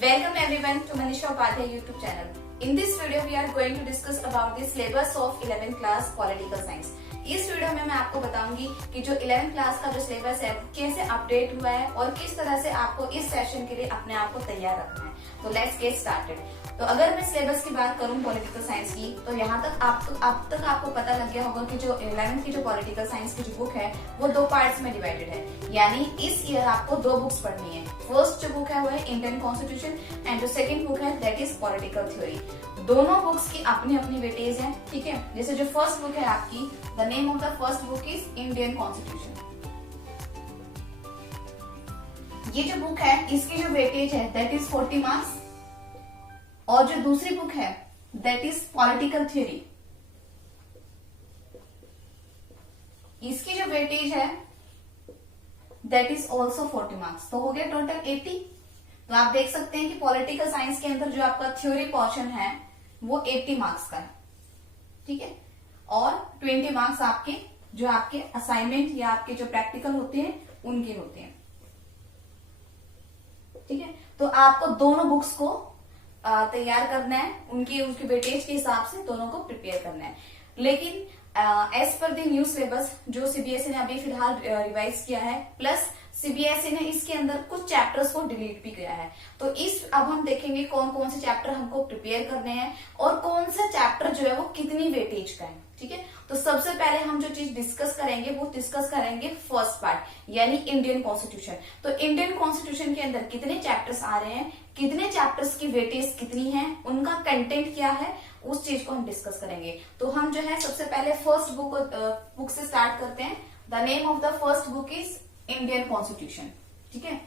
Welcome everyone to Manisha Upadhyay YouTube channel. In this video we are going to discuss about the syllabus of 11th class political science. इस video में मैं आपको बताऊंगी कि जो 11th class का जो सिलेबस है कैसे अपडेट हुआ है और किस तरह से आपको इस सेशन के लिए अपने आप को तैयार रखना है. तो लेट्स गेट स्टार्टेड. तो अगर मैं सिलेबस की बात करूं पॉलिटिकल साइंस की, तो यहाँ तक अब तक आपको पता लग गया होगा कि जो 11th की जो पॉलिटिकल साइंस की जो बुक है वो दो पार्ट्स में डिवाइडेड है. यानी इस ईयर आपको दो बुक्स पढ़नी है. फर्स्ट जो बुक है वो है इंडियन कॉन्स्टिट्यूशन एंड जो सेकंड बुक है दैट इज पॉलिटिकल थ्योरी. दोनों बुक्स की अपनी अपनी वेटेज है. ठीक है, जैसे जो फर्स्ट बुक है आपकी, the name of the first book is Indian constitution. ये जो बुक है इसकी जो वेटेज है दैट इज 40 मार्क्स. और जो दूसरी बुक है दैट इज पॉलिटिकल थ्योरी, इसकी जो वेटेज है दैट इज ऑल्सो 40 मार्क्स. तो हो गया टोटल 80. तो आप देख सकते हैं कि पॉलिटिकल साइंस के अंदर जो आपका थ्योरी पोर्शन है वो 80 मार्क्स का है. ठीक है, और 20 मार्क्स आपके जो आपके असाइनमेंट या आपके जो प्रैक्टिकल होते हैं उनके होते हैं. ठीक है, तो आपको दोनों बुक्स को तैयार करना है, उनकी वेटेज के हिसाब से दोनों को प्रिपेयर करना है. लेकिन as per the new syllabus जो सीबीएसई ने अभी फिलहाल रिवाइज किया है, प्लस सीबीएसई ने इसके अंदर कुछ चैप्टर्स को डिलीट भी किया है. तो अब हम देखेंगे कौन कौन से चैप्टर हमको प्रिपेयर करने हैं और कौन सा चैप्टर जो है वो कितनी वेटेज का है. ठीक है, तो सबसे पहले हम जो चीज डिस्कस करेंगे वो डिस्कस करेंगे फर्स्ट पार्ट यानी इंडियन कॉन्स्टिट्यूशन. तो इंडियन कॉन्स्टिट्यूशन के अंदर कितने चैप्टर्स आ रहे हैं, कितने चैप्टर्स की वेटेज कितनी है, उनका कंटेंट क्या है, उस चीज को हम डिस्कस करेंगे. तो हम जो है सबसे पहले फर्स्ट बुक से स्टार्ट करते हैं. The name of the first book is Indian constitution. ठीक है,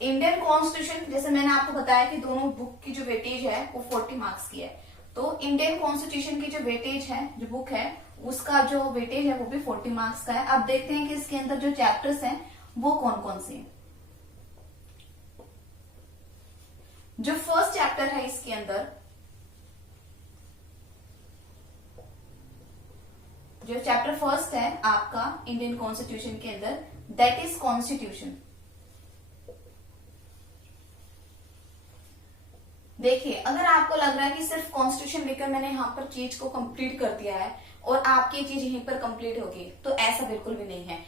इंडियन कॉन्स्टिट्यूशन जैसे मैंने आपको बताया कि दोनों बुक की जो वेटेज है वो 40 मार्क्स की है. तो इंडियन कॉन्स्टिट्यूशन की जो वेटेज है, जो बुक है उसका जो वेटेज है वो भी 40 मार्क्स का है. अब देखते हैं कि इसके अंदर जो चैप्टर्स हैं वो कौन कौन से हैं. जो फर्स्ट चैप्टर है इसके अंदर, जो चैप्टर फर्स्ट है आपका इंडियन कॉन्स्टिट्यूशन के अंदर दैट इज कॉन्स्टिट्यूशन. देखिए, अगर आपको लग रहा है कि सिर्फ कॉन्स्टिट्यूशन लेकर मैंने यहाँ पर चीज को कंप्लीट कर दिया है और आपकी चीज यहीं पर कंप्लीट होगी, तो ऐसा बिल्कुल भी नहीं है.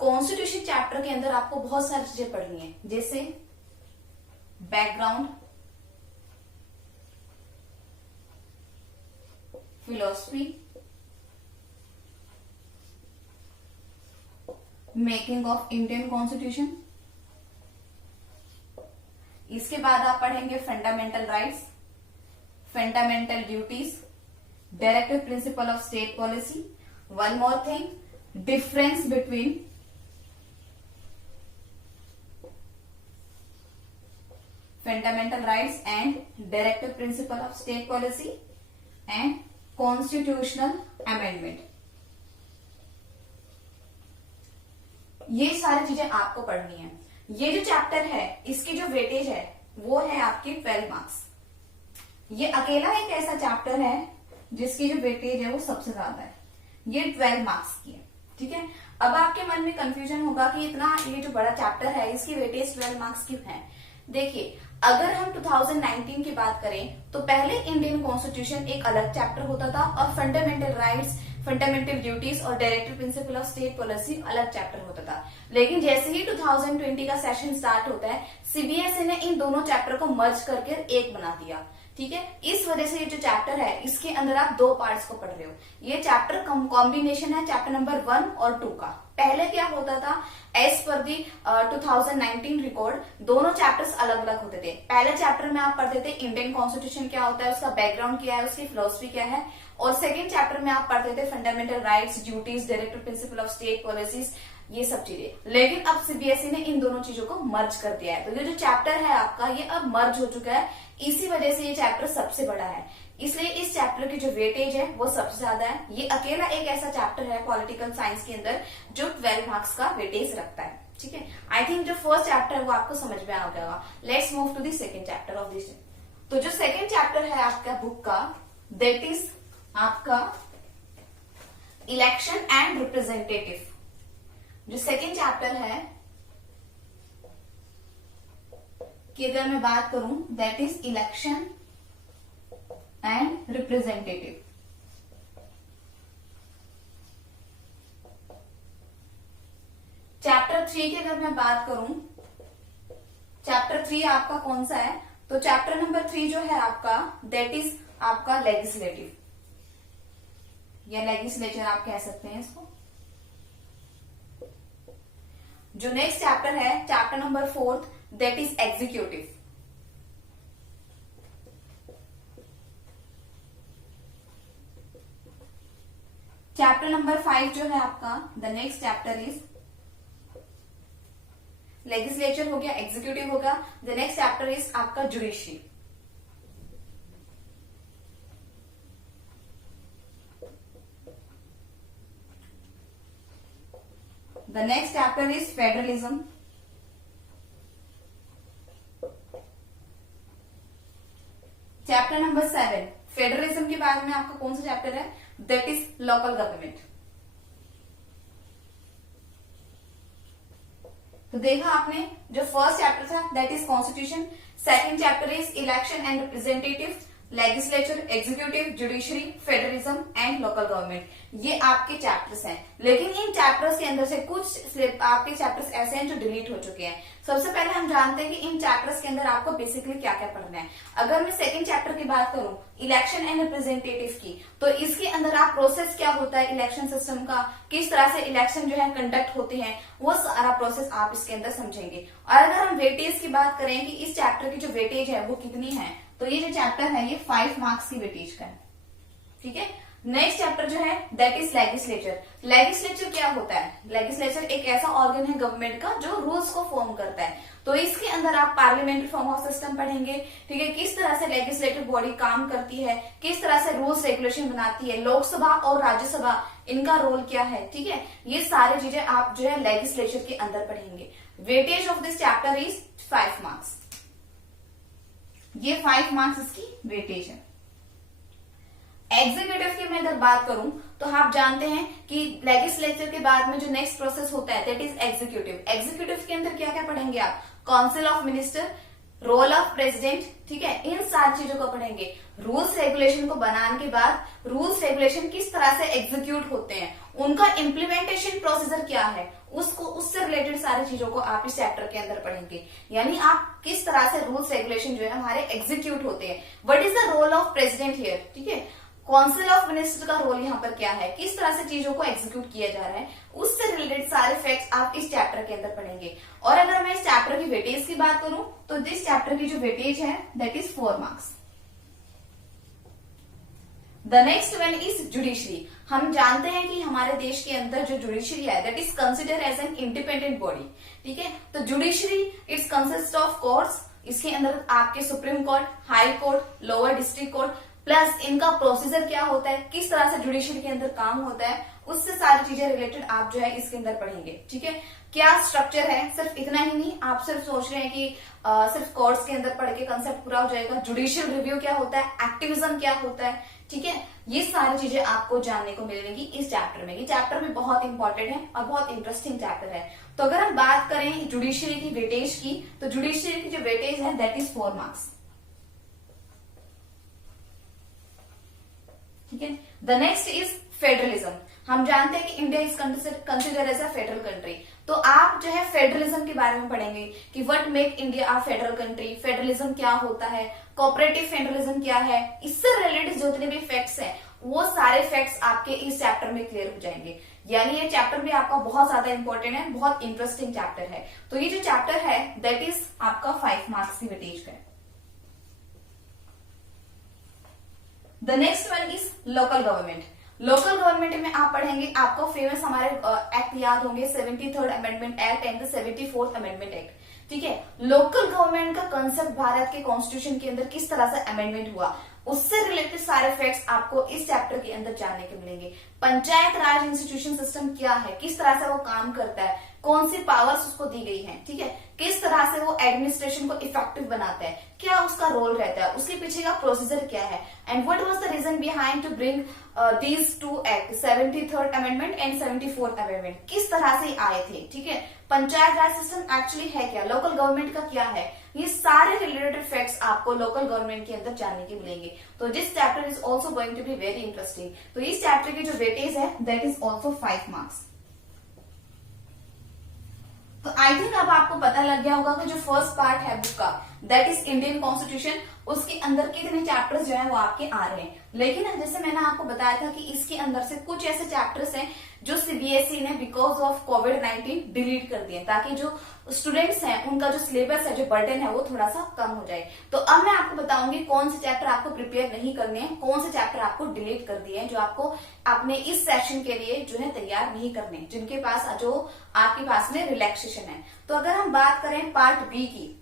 कॉन्स्टिट्यूशन चैप्टर के अंदर आपको बहुत सारी चीजें पढ़नी है, जैसे background, philosophy, making of Indian constitution. इसके बाद आप पढ़ेंगे fundamental rights, fundamental duties, directive principle of state policy. One more thing, difference between fundamental rights and directive principle of state policy and constitutional amendment. ये सारी चीजें आपको पढ़नी है. ये जो चैप्टर है इसकी जो वेटेज है वो है आपकी 12 मार्क्स. ये अकेला एक ऐसा चैप्टर है जिसकी जो वेटेज है वो सबसे ज्यादा है. ये 12 मार्क्स की है. ठीक है, अब आपके मन में कंफ्यूजन होगा कि इतना ये जो बड़ा चैप्टर है इसकी वेटेज 12 मार्क्स क्यों है. देखिए, अगर हम 2019 की बात करें तो पहले इंडियन कॉन्स्टिट्यूशन एक अलग चैप्टर होता था और फंडामेंटल राइट्स, फंडामेंटल ड्यूटीज और directive principle of state policy अलग चैप्टर होता था. लेकिन जैसे ही 2020 का सेशन स्टार्ट होता है, सीबीएसई ने इन दोनों चैप्टर को मर्ज करके एक बना दिया. ठीक है, इस वजह से ये जो चैप्टर है इसके अंदर आप दो पार्ट्स को पढ़ रहे हो. ये चैप्टर कॉम्बिनेशन है चैप्टर नंबर 1 और 2 का. पहले क्या होता था, एज पर दी 2019 रिकॉर्ड दोनों चैप्टर्स अलग अलग होते थे. पहले चैप्टर में आप पढ़ते थे इंडियन कॉन्स्टिट्यूशन क्या होता है, उसका बैकग्राउंड क्या है, उसकी फिलोसफी क्या है, और सेकेंड चैप्टर में आप पढ़ते थे fundamental rights, duties, directive principle of state policies, ये सब चीजें. लेकिन अब सीबीएसई ने इन दोनों चीजों को मर्ज कर दिया है. तो ये जो चैप्टर है आपका ये अब मर्ज हो चुका है. इसी वजह से ये चैप्टर सबसे बड़ा है, इसलिए इस चैप्टर की जो वेटेज है वो सबसे ज्यादा है. ये अकेला एक ऐसा चैप्टर है पॉलिटिकल साइंस के अंदर जो 12 मार्क्स का वेटेज रखता है. ठीक है, आई थिंक जो फर्स्ट चैप्टर है वो आपको समझ में आ गया होगा. Let's move to the second chapter of this. तो जो सेकंड चैप्टर है आपका बुक का दैट इज आपका इलेक्शन एंड रिप्रेजेंटेटिव. जो सेकंड चैप्टर है की अगर मैं बात करूं, that is election and representative. Chapter 3 की अगर मैं बात करूं, चैप्टर 3 आपका कौन सा है, तो चैप्टर नंबर 3 जो है आपका, दैट इज आपका लेजिस्लेटिव या लेजिस्लेचर आप कह सकते हैं इसको। जो नेक्स्ट चैप्टर है, chapter number 4, that is executive. Chapter number 5 जो है आपका, the next chapter is legislature हो गया, एग्जीक्यूटिव होगा। द नेक्स्ट चैप्टर इज आपका judiciary. The next chapter is federalism. Chapter number 7, federalism के बाद में आपका कौन सा चैप्टर है, दैट इज लोकल गवर्नमेंट। तो देखा आपने, जो फर्स्ट चैप्टर था that is constitution, second chapter is election and representative, legislature, executive, judiciary, federalism and local government. ये आपके चैप्टर्स हैं, लेकिन इन चैप्टर्स के अंदर से कुछ आपके चैप्टर्स ऐसे हैं जो डिलीट हो चुके हैं। सबसे पहले हम जानते हैं कि इन चैप्टर्स के अंदर आपको बेसिकली क्या क्या पढ़ना है। अगर मैं सेकंड चैप्टर की बात करूं, इलेक्शन एंड रिप्रेजेंटेटिव की, तो इसके अंदर आप प्रोसेस क्या होता है इलेक्शन सिस्टम का, किस तरह से इलेक्शन जो है कंडक्ट होते हैं, वो सारा प्रोसेस आप इसके अंदर समझेंगे। और अगर हम वेटेज की बात करें कि इस चैप्टर की जो वेटेज है वो कितनी है, तो ये जो चैप्टर है ये 5 मार्क्स की वेटेज का है। ठीक है। नेक्स्ट चैप्टर जो है दैट इज लेजिस्लेचर। लेजिस्लेचर क्या होता है, लेजिस्लेचर एक ऐसा ऑर्गन है गवर्नमेंट का जो रूल्स को फॉर्म करता है। तो इसके अंदर आप पार्लियामेंट्री फॉर्म ऑफ सिस्टम पढ़ेंगे। ठीक है, किस तरह से लेजिस्लेटिव बॉडी काम करती है, किस तरह से रूल्स रेगुलेशन बनाती है, लोकसभा और राज्यसभा इनका रोल क्या है। ठीक है, ये सारी चीजें आप जो है लेजिस्लेचर के अंदर पढ़ेंगे। Weightage of this chapter is 5 marks. ये 5 मार्क्स इसकी वेटेज है। एग्जीक्यूटिव की मैं अगर बात करूं तो आप जानते हैं कि लेजिस्लेचर के बाद में जो नेक्स्ट प्रोसेस होता है दैट इज एग्जीक्यूटिव। एग्जीक्यूटिव के अंदर क्या क्या पढ़ेंगे आप, council of minister, role of president. ठीक है, इन सारी चीजों को पढ़ेंगे। रूल्स रेगुलेशन को बनाने के बाद रूल्स रेगुलेशन किस तरह से एग्जीक्यूट होते हैं, उनका इम्प्लीमेंटेशन प्रोसीजर क्या है, उससे रिलेटेड सारी चीजों को आप इस चैप्टर के अंदर पढ़ेंगे। यानी आप किस तरह से रूल्स रेगुलेशन जो है हमारे एग्जीक्यूट होते हैं। What is the role of president here. ठीक है, काउंसिल ऑफ मिनिस्टर का रोल यहाँ पर क्या है, किस तरह से चीजों को एग्जीक्यूट किया जा रहा है, उससे रिलेटेड सारे फैक्ट्स आप इस चैप्टर के अंदर पढ़ेंगे। और अगर मैं इस चैप्टर की वेटेज की बात करूं तो दिस चैप्टर की जो वेटेज है that is 4 marks. The next one is judiciary. हम जानते हैं कि हमारे देश के अंदर जो जुडिशरी है that is consider as an independent body. ठीक है, तो judiciary it's consist of courts. इसके अंदर आपके supreme court, high court, lower district court, plus इनका प्रोसीजर क्या होता है, किस तरह से जुडिशरी के अंदर काम होता है, उससे सारी चीजें रिलेटेड आप जो है इसके अंदर पढ़ेंगे। ठीक है, क्या स्ट्रक्चर है, सिर्फ इतना ही नहीं, आप सिर्फ सोच रहे हैं कि सिर्फ कोर्ट्स के अंदर पढ़ के कंसेप्ट पूरा हो जाएगा। जुडिशियल रिव्यू क्या होता है, एक्टिविज्म क्या होता है। ठीक है, ये सारी चीजें आपको जानने को मिलेंगी इस चैप्टर में। ये चैप्टर भी बहुत इंपॉर्टेंट है और बहुत इंटरेस्टिंग चैप्टर है। तो अगर हम बात करें जुडिशरी की वेटेज की, तो जुडिशरी की जो वेटेज है दैट इज 4 मार्क्स। ठीक है, द नेक्स्ट इज फेडरलिज्म। हम जानते हैं कि India is consider as a federal country. तो आप जो है फेडरलिज्म के बारे में पढ़ेंगे कि what make India a federal country, federalism क्या होता है, कोऑपरेटिव फेडरलिज्म क्या है, इससे रिलेटेड जितने भी फैक्ट्स हैं वो सारे फैक्ट्स आपके इस चैप्टर में क्लियर हो जाएंगे। यानी ये चैप्टर भी आपका बहुत ज्यादा इंपॉर्टेंट है, बहुत इंटरेस्टिंग चैप्टर है। तो ये जो चैप्टर है दैट इज आपका 5 मार्क्स की वेटेज का है। The next one is local government. Local government में आप पढ़ेंगे, आपको फेमस हमारे एक्ट याद होंगे, 73rd amendment act and the 74th amendment act. ठीक है, लोकल गवर्नमेंट का कंसेप्ट भारत के कॉन्स्टिट्यूशन के अंदर किस तरह से अमेंडमेंट हुआ, उससे रिलेटेड सारे फैक्ट्स आपको इस चैप्टर के अंदर जानने को मिलेंगे। पंचायत राज इंस्टीट्यूशन सिस्टम क्या है, किस तरह से वो काम करता है, कौन सी पावर्स उसको दी गई है, ठीक है, किस तरह से वो एडमिनिस्ट्रेशन को इफेक्टिव बनाता है, क्या उसका रोल रहता है, उसके पीछे का प्रोसीजर क्या है, and what was the reason behind to bring these to act 73rd amendment and 74th amendment, किस तरह से आए थे, ठीक है, पंचायत राज सिस्टम एक्चुअली है क्या, लोकल गवर्नमेंट का क्या है, ये सारे रिलेटेड फैक्ट्स आपको लोकल गवर्नमेंट के अंदर जानने के मिलेंगे। तो this chapter is also going to be very interesting. तो इस चैप्टर की जो वेटेज है दैट इज ऑल्सो 5 मार्क्स। तो आई थिंक अब आपको पता लग गया होगा कि जो फर्स्ट पार्ट है बुक का दैट इज इंडियन कॉन्स्टिट्यूशन, उसके अंदर कितने चैप्टर्स जो है वो आपके आ रहे हैं। लेकिन जैसे मैंने आपको बताया था कि इसके अंदर से कुछ ऐसे चैप्टर्स हैं जो सीबीएसई ने बिकॉज ऑफ कोविड-19 डिलीट कर दिए, ताकि जो स्टूडेंट्स हैं उनका जो सिलेबस है, जो बर्डन है वो थोड़ा सा कम हो जाए। तो अब मैं आपको बताऊंगी कौन से चैप्टर आपको प्रिपेयर नहीं करने हैं, कौन से चैप्टर आपको डिलीट कर दिए हैं, जो आपको अपने इस सेशन के लिए जो है तैयार नहीं करने, जिनके पास जो आपके पास में रिलैक्सेशन है। तो अगर हम बात करें पार्ट बी की,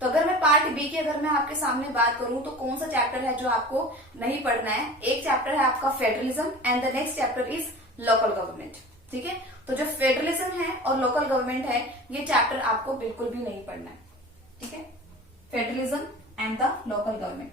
तो अगर मैं पार्ट बी की अगर मैं आपके सामने बात करूं तो कौन सा चैप्टर है जो आपको नहीं पढ़ना है। एक चैप्टर है आपका federalism and the next chapter is local government, ठीक है। तो जो फेडरलिज्म है और लोकल गवर्नमेंट है ये चैप्टर आपको बिल्कुल भी नहीं पढ़ना है, ठीक है, federalism and the local government,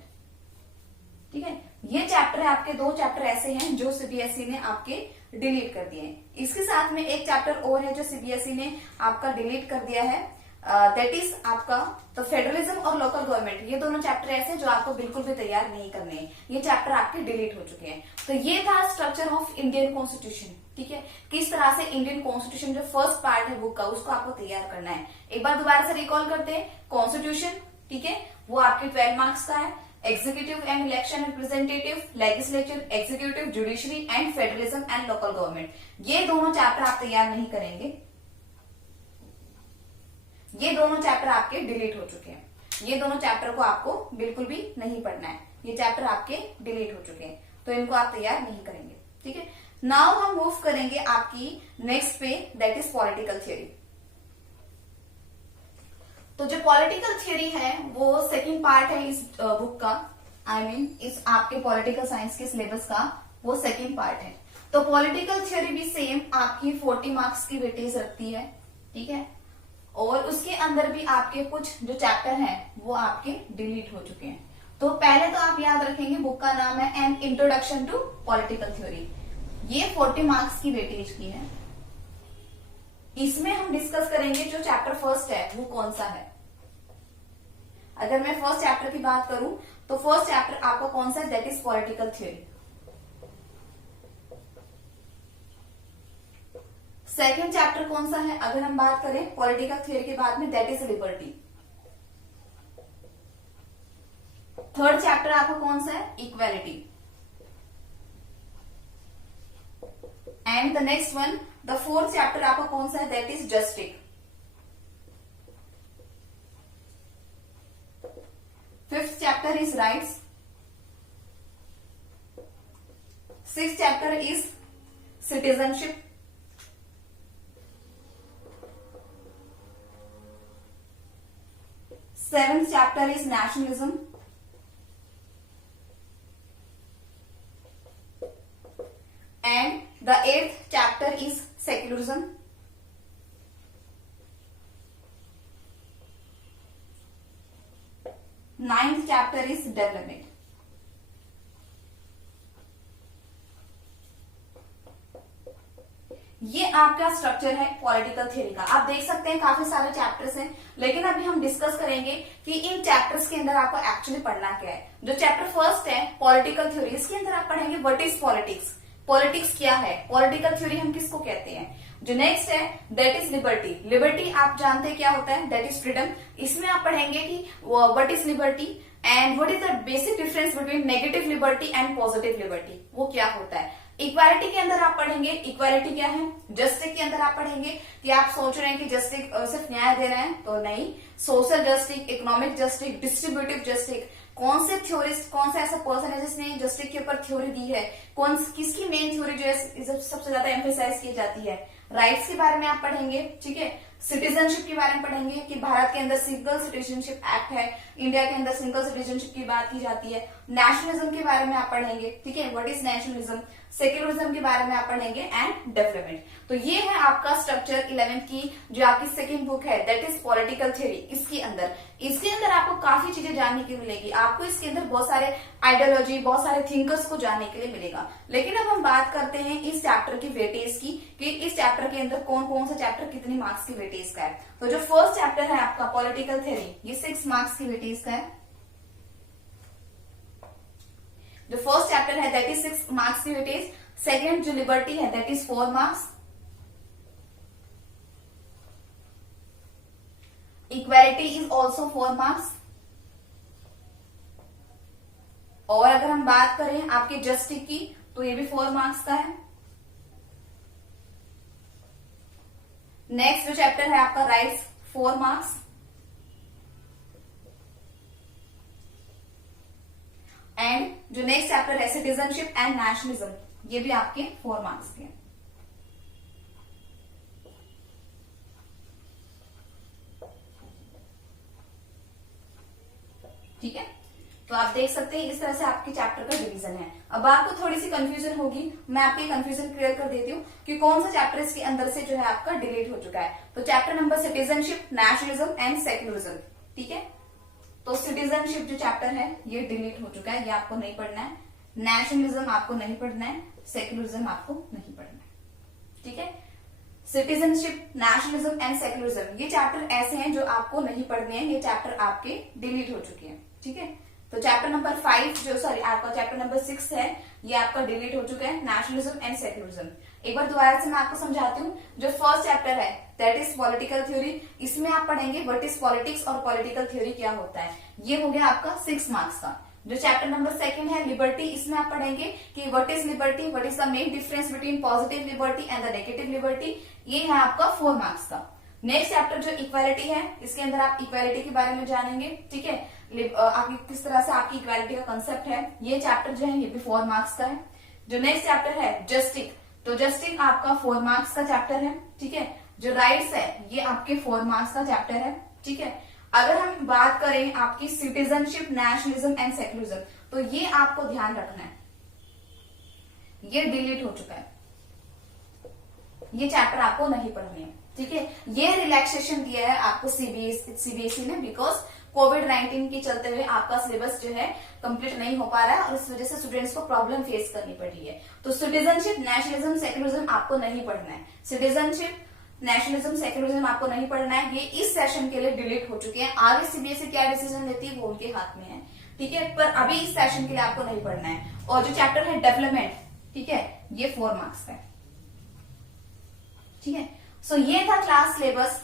ठीक है। ये चैप्टर है आपके, दो चैप्टर ऐसे हैं जो सीबीएसई ने आपके डिलीट कर दिए हैं। इसके साथ में एक चैप्टर और है जो सीबीएसई ने आपका डिलीट कर दिया है, दैट इज आपका तो फेडरलिज्म और लोकल गवर्नमेंट, ये दोनों चैप्टर ऐसे हैं जो आपको बिल्कुल भी तैयार नहीं करने हैं, ये चैप्टर आपके डिलीट हो चुके हैं। तो ये था स्ट्रक्चर ऑफ इंडियन कॉन्स्टिट्यूशन, ठीक है, किस तरह से इंडियन कॉन्स्टिट्यूशन जो फर्स्ट पार्ट है बुक का उसको आपको तैयार करना है। एक बार दोबारा से रिकॉल करते हैं, कॉन्स्टिट्यूशन, ठीक है, वो आपके 12 मार्क्स का है, executive and election representative, legislature, executive, judiciary and federalism and local government, ये दोनों चैप्टर आप तैयार नहीं करेंगे, ये दोनों चैप्टर आपके डिलीट हो चुके हैं, ये दोनों चैप्टर को आपको बिल्कुल भी नहीं पढ़ना है, ये चैप्टर आपके डिलीट हो चुके हैं, तो इनको आप तैयार नहीं करेंगे, ठीक है। नाउ हम मूव करेंगे आपकी नेक्स्ट पे, दैट इज पॉलिटिकल थियोरी। तो जो पॉलिटिकल थियोरी है वो सेकंड पार्ट है इस बुक का, आई मीन इस आपके पॉलिटिकल साइंस के सिलेबस का वो सेकंड पार्ट है। तो पॉलिटिकल थियोरी भी सेम आपकी 40 मार्क्स की वेटेज रखती है, ठीक है, और उसके अंदर भी आपके कुछ जो चैप्टर हैं वो आपके डिलीट हो चुके हैं। तो पहले तो आप याद रखेंगे बुक का नाम है an introduction to political theory, ये 40 मार्क्स की वेटेज की है। इसमें हम डिस्कस करेंगे जो चैप्टर फर्स्ट है वो कौन सा है। अगर मैं फर्स्ट चैप्टर की बात करूं तो फर्स्ट चैप्टर आपका कौन सा है, that is political theory. Second chapter कौन सा है अगर हम बात करें पॉलिटिकल थ्योरी के बाद में, that is liberty. Third chapter आपका कौन सा है, equality. And the next one, the fourth chapter आपका कौन सा है, that is justice. Fifth chapter is rights. Sixth chapter is citizenship. Seventh chapter is nationalism. And the eighth chapter is secularism. Ninth chapter is development. ये आपका structure है political theory का। आप देख सकते हैं काफी सारे चैप्टर्स हैं, लेकिन अभी हम डिस्कस करेंगे कि इन चैप्टर्स के अंदर आपको एक्चुअली पढ़ना क्या है। जो चैप्टर फर्स्ट है पॉलिटिकल थ्योरी, इसके अंदर आप पढ़ेंगे व्हाट इज पॉलिटिक्स, पॉलिटिक्स क्या है, पॉलिटिकल थ्योरी हम किसको कहते हैं। जो नेक्स्ट है दैट इज लिबर्टी। लिबर्टी आप जानते हैं क्या होता है, दैट इज फ्रीडम। इसमें आप पढ़ेंगे कि what is liberty and what is the basic difference between negative liberty and positive liberty, वो क्या होता है। इक्वालिटी के अंदर आप पढ़ेंगे इक्वालिटी क्या है। जस्टिस के अंदर आप पढ़ेंगे कि आप सोच रहे हैं कि जस्टिस सिर्फ न्याय दे रहे हैं, तो नहीं, social justice, economic justice, distributive justice, कौन से थ्योरिस्ट, कौन सा ऐसा पर्सन है जिसने जस्टिस के ऊपर थ्योरी दी है, कौन किसकी मेन थ्योरी जो है सबसे ज्यादा एम्फेसाइज की जाती है। राइट्स के बारे में आप पढ़ेंगे, ठीक है। सिटीजनशिप के बारे में पढ़ेंगे कि भारत के अंदर सिंगल सिटीजनशिप एक्ट है, इंडिया के अंदर सिंगल सिटीजनशिप की बात की जाती है। नेशनलिज्म के बारे में आप पढ़ेंगे, ठीक है, व्हाट इज नेशनलिज्म। सेक्युलरिज्म के बारे में आप पढ़ेंगे एंड डेवलपमेंट। तो ये है आपका स्ट्रक्चर 11th की जो आपकी सेकंड बुक है, दैट इज पॉलिटिकल थ्योरी। इसके अंदर आपको काफी चीजें जानने की मिलेगी। आपको इसके अंदर बहुत सारे आइडियोलॉजी, बहुत सारे थिंकर्स को जानने के लिए मिलेगा। लेकिन अब हम बात करते हैं इस चैप्टर की वेटेज की, कि इस चैप्टर के अंदर कौन कौन सा चैप्टर कितनी मार्क्स की वेटेज का है। तो जो फर्स्ट चैप्टर है आपका पॉलिटिकल थ्योरी, ये 6 मार्क्स की वेटेज का है। जो फर्स्ट चैप्टर है दैट इज 6 मार्क्स की वेटेज। सेकेंड जो लिबर्टी है that is 4 marks. Equality is also 4 marks. और अगर हम बात करें आपके जस्टिस की, तो ये भी 4 मार्क्स का है। नेक्स्ट जो चैप्टर है आपका राइट्स, 4 मार्क्स। एंड जो नेक्स्ट चैप्टर है सिटीजनशिप एंड नेशनलिज्म, ये भी आपके 4 मार्क्स के हैं। ठीक है, तो आप देख सकते हैं इस तरह से आपके चैप्टर का डिवीजन है। अब आपको थोड़ी सी कंफ्यूजन होगी, मैं आपकी कंफ्यूजन क्लियर कर देती हूँ कि कौन सा चैप्टर इसके अंदर से जो है आपका डिलीट हो चुका है। तो chapter number citizenship, nationalism and secularism, ठीक है। तो सिटीजनशिप जो चैप्टर है ये डिलीट हो चुका है, ये आपको नहीं पढ़ना है। नेशनलिज्म आपको नहीं पढ़ना है, सेक्युलरिज्म आपको नहीं पढ़ना है, ठीक है। सिटीजनशिप, नेशनलिज्म एंड सेक्युलरिज्म, ये चैप्टर ऐसे हैं जो आपको नहीं पढ़ने हैं, ये चैप्टर आपके डिलीट हो चुके हैं, ठीक है। तो चैप्टर नंबर 5 जो आपका चैप्टर नंबर 6 है, ये आपका डिलीट हो चुका है, नेशनलिज्म एंड सेक्युलरिज्म। एक बार दोबारा से मैं आपको समझाती हूँ। जो फर्स्ट चैप्टर है दैट इज पॉलिटिकल थ्योरी, इसमें आप पढ़ेंगे व्हाट इज पॉलिटिक्स और पॉलिटिकल थ्योरी क्या होता है। ये हो गया आपका 6 मार्क्स का। जो चैप्टर नंबर 2 है लिबर्टी, इसमें आप पढ़ेंगे कि what is liberty, what is the main difference between positive liberty and the negative liberty, ये है आपका 4 मार्क्स का। नेक्स्ट चैप्टर जो इक्वालिटी है, इसके अंदर आप इक्वालिटी के बारे में जानेंगे, ठीक है, आपकी किस तरह से आपकी इक्वालिटी का कंसेप्ट है। ये चैप्टर जो है ये भी 4 मार्क्स का है। जो नेक्स्ट चैप्टर है जस्टिस, तो जस्टिस आपका 4 मार्क्स का चैप्टर है, ठीक है। जो राइट्स है ये आपके 4 मार्क्स का चैप्टर है, ठीक है। अगर हम बात करें आपकी सिटीजनशिप, नेशनलिज्म एंड सेक्युलरिज्म, तो ये आपको ध्यान रखना है, ये डिलीट हो चुका है, ये चैप्टर आपको नहीं पढ़ने हैं, ठीक है। ये रिलैक्सेशन दिया है आपको सीबीएसई ने, बिकॉज कोविड-19 के चलते हुए आपका सिलेबस जो है कंप्लीट नहीं हो पा रहा है और इस वजह से स्टूडेंट्स को प्रॉब्लम फेस करनी पड़ी है। तो सिटीजनशिप, नेशनलिज्म, सेक्युलरिज्म आपको नहीं पढ़ना है। सिटीजनशिप, नेशनलिज्म, सेक्युलरिज्म आपको नहीं पढ़ना है, ये इस सेशन के लिए डिलीट हो चुके हैं। आगे सीबीएसई क्या डिसीजन लेती है वो उनके हाथ में है, ठीक है, पर अभी इस सेशन के लिए आपको नहीं पढ़ना है। और जो चैप्टर है डेवलपमेंट, ठीक है, ये 4 मार्क्स का है, ठीक है। सो ये था क्लास सिलेबस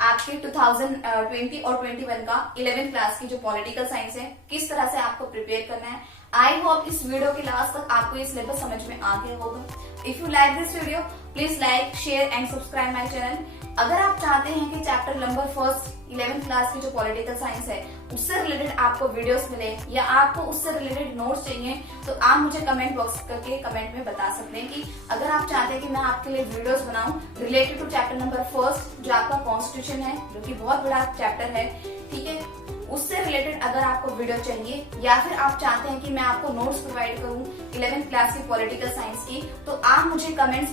आपके 2020 और 21 का 11th क्लास की जो पॉलिटिकल साइंस है, किस तरह से आपको प्रिपेयर करना है। आई होप इस वीडियो के लास्ट तक आपको ये सिलेबस समझ में आ गया होगा। If you like this video please like, share and subscribe my channel. अगर आप चाहते हैं कि चैप्टर नंबर 11th क्लास की जो पॉलिटिकल साइंस है उससे रिलेटेड आपको वीडियोस मिले या आपको उससे रिलेटेड नोट्स चाहिए, तो आप मुझे कमेंट बॉक्स करके कमेंट में बता सकते हैं कि अगर आप चाहते हैं कि मैं आपके लिए वीडियोस बनाऊं रिलेटेड टू चैप्टर नंबर 1 जो आपका कॉन्स्टिट्यूशन है, जो कि बहुत बड़ा चैप्टर है, ठीक है, उससे रिलेटेड अगर आपको वीडियो चाहिए या फिर आप चाहते हैं कि मैं आपको नोट्स प्रोवाइड करूं 11th क्लास की पॉलिटिकल साइंस की, तो आप मुझे कमेंट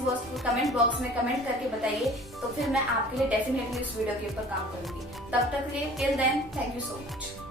बॉक्स में कमेंट करके बताइए, तो फिर मैं आपके लिए डेफिनेटली इस वीडियो के ऊपर काम करूंगी। तब तक के लिए till then thank you so much.